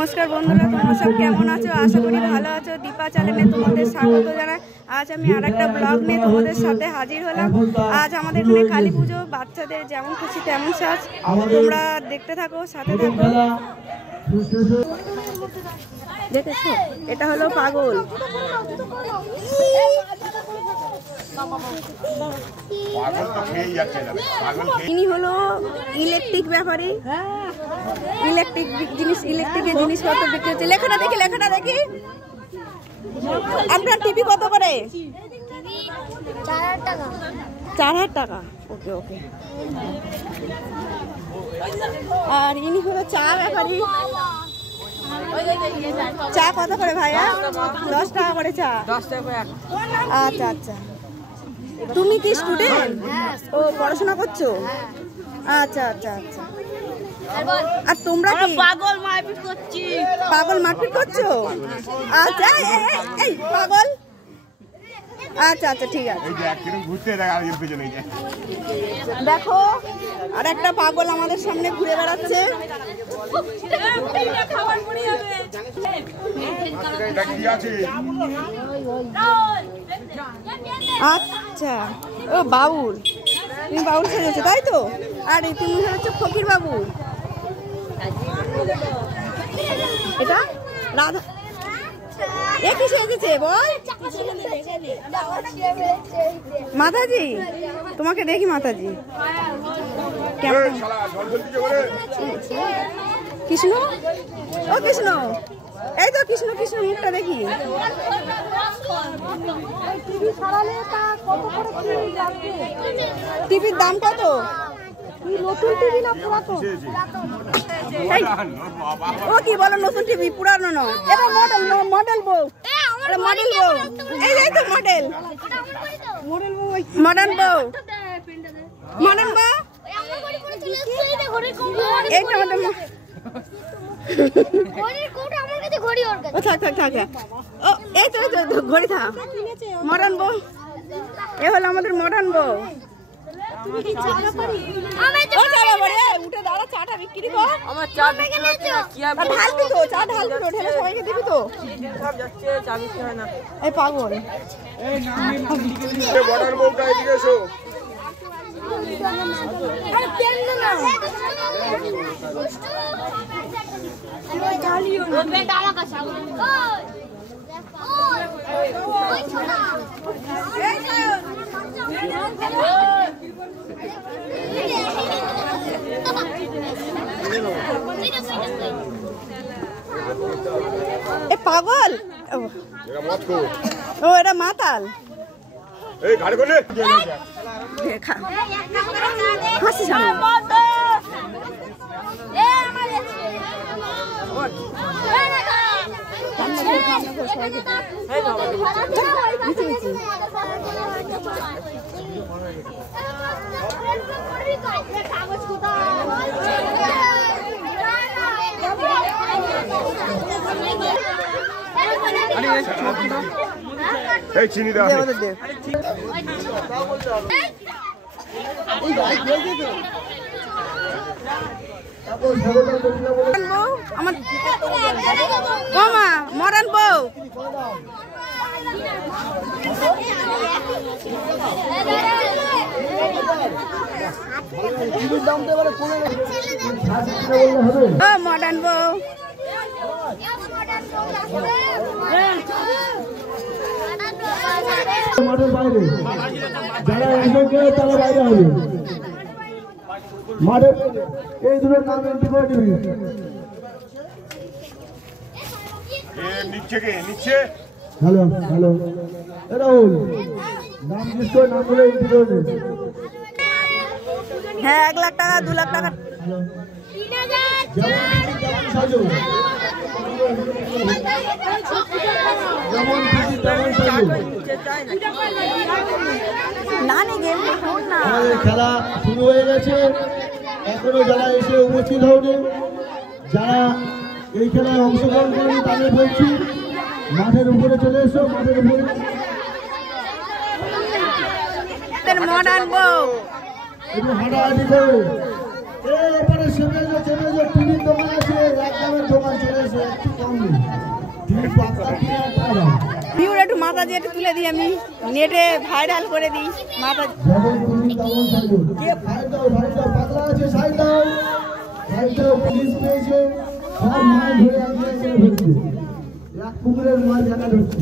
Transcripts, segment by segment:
नमस्कार बंधुरा तुम्हारा सब केमन आछो आशा करी भालो आछो। दीपा चैनेले तुम्हादेर स्वागत जानाई। आज आमी आरेकटा ब्लग निये तुम्हादेर साथे हाजिर हलाम। आज आमादेर एखाने काली पुजो, बाच्चादेर जेमन खुशी तेमन साज। तोमरा देखते थाको, साथे थाको। देखेছো এটা হলো পাগল। ইনি হলো ইলেকট্রিক ব্যাপারী। ইলেকট্রিক জিনিস, ইলেকট্রিকের জিনিসপত্র বিক্রি হচ্ছে। লেখাটা দেখি, লেখাটা দেখি। আপনার টিভি কত করে? 4000 টাকা। 4000 টাকা। ওকে ওকে। আর ইনি হলো চা ব্যাপারী। চা কত করে ভাইয়া? 10 টাকা করে চা। 10 টাকা করে। আচ্ছা আচ্ছা। তুমি কি স্টুডেন্ট? ও পড়াশোনা করছো? আচ্ছা আচ্ছা আচ্ছা। আর তোমরা কি পাগল মারপিট করছি? পাগল মারপিট করছো? আচ্ছা এই পাগল। আচ্ছা আচ্ছা ঠিক আছে। এই যে একদম ঘুরতে দেখা আর পেছনে এই যে দেখো আর একটা পাগল আমাদের সামনে ঘুরে বেড়াচ্ছে। খাবার পড়ে যাবে। এটা কি আছে? আচ্ছা ও বাউল। তুমি বাউল সেজেছো তাই তো? আর এই তুমি হচ্ছে ফকির বাবু। এটা রাধা। এ কি সেজেছে বল? মাতাজি তোমাকে দেখি। মাতাজি কেমন? কৃষ্ণ। ও কৃষ্ণ। এই তো কৃষ্ণ কৃষ্ণ মুখটা দেখি। টিভির দাম কত? নতুন টিভি না পুরাতন? ও কি বলো নতুন টিভি? পুরানো নয়, এটা মডেল। মডেল বউ। মডেল বউ। এই তো মডেল। মডার্ন বউ। মডার্ন বউ। এইটা মডেল। ঘড়ি থাক। মডার্ন বউ। এ হলো আমাদের মডার্ন বউ। উঠে দাঁড়া, চাটা বিক্রি কর। আমার চা ঢালবি তো? চা ঢালবি তো? ঢেলে সবাইকে দিবি তো? চা বিক্রি হয় না। এই পাগল। মডার্ন বউটা এদিকে এসো। এ পাগল। ও এটা মাতাল। এই গাড়ি কোনে? দেখা হাসি সামনে। এই চিনি দাও। আমার মামা মডার্ন বউ। মডার্ন বউ। মাঠের বাইরে যারা একসঙ্গে তারা বাইরে হবে। মাঠের এই দুটোর নাম এন্ট্রি করে দিবি। নিচে হ্যালো হ্যালো রাহুল নাম জিজ্ঞেস করে নাম বলে এন্ট্রি করে দে। হ্যাঁ 1 লাখ টাকা 2 লাখ টাকা। খেলা শুরু হয়ে গেছে, এখনো যারা এসে উপস্থিত হয়নি, যারা এই খেলায় অংশগ্রহণ করেনি তাদের বলছি মাঠের উপরে চলে এসো। মাঠের উপরে মডার্ন বউ একটু হাঁটাহাঁটি করো। এবারে সেমেজো টিভির দোকান আছে, এক দামের দোকান চলে এসো। দাম নেই। তুমি 5 টাকা দিয়ে 8 টাকা দাও। ভিউর একটু মাথা দিয়ে একটু তুলে দিই, আমি নেটে ভাইরাল করে দিই মাথা। যেমন তুমি তেমন থাকো। সাইড দাও, পাতলা আছে, সাইড দাও। সাইড দাও, পুলিশ পেয়েছে। সব মাছ ধরে একজন করে ধরছে। এক পুকুরের মাছ একা ধরছে।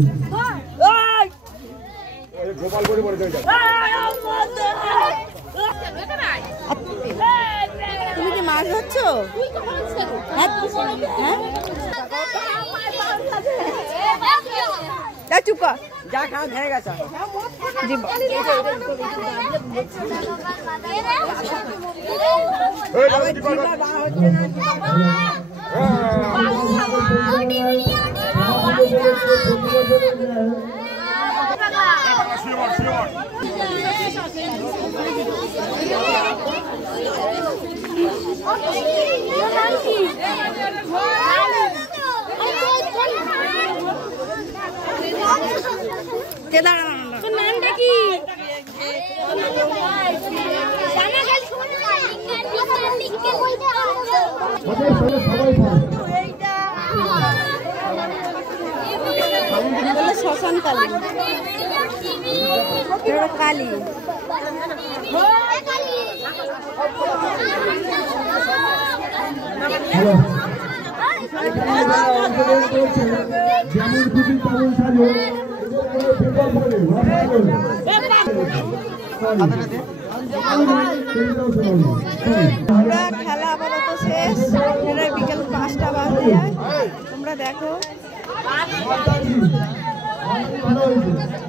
গোপাল করে পড়ে যায়। তুমি কি মাছ ধরছো? হ্যাঁ চুপ কর, যা খাওয়া হয়ে গেছে। নামটা কি? শ্মশান কালী, কালী যেমন খুশি তেমন সাজো। আমরা খেলা আপাতত শেষ, বিকেল 5টা বাজে যায়। তোমরা দেখো ভালো হয়েছে।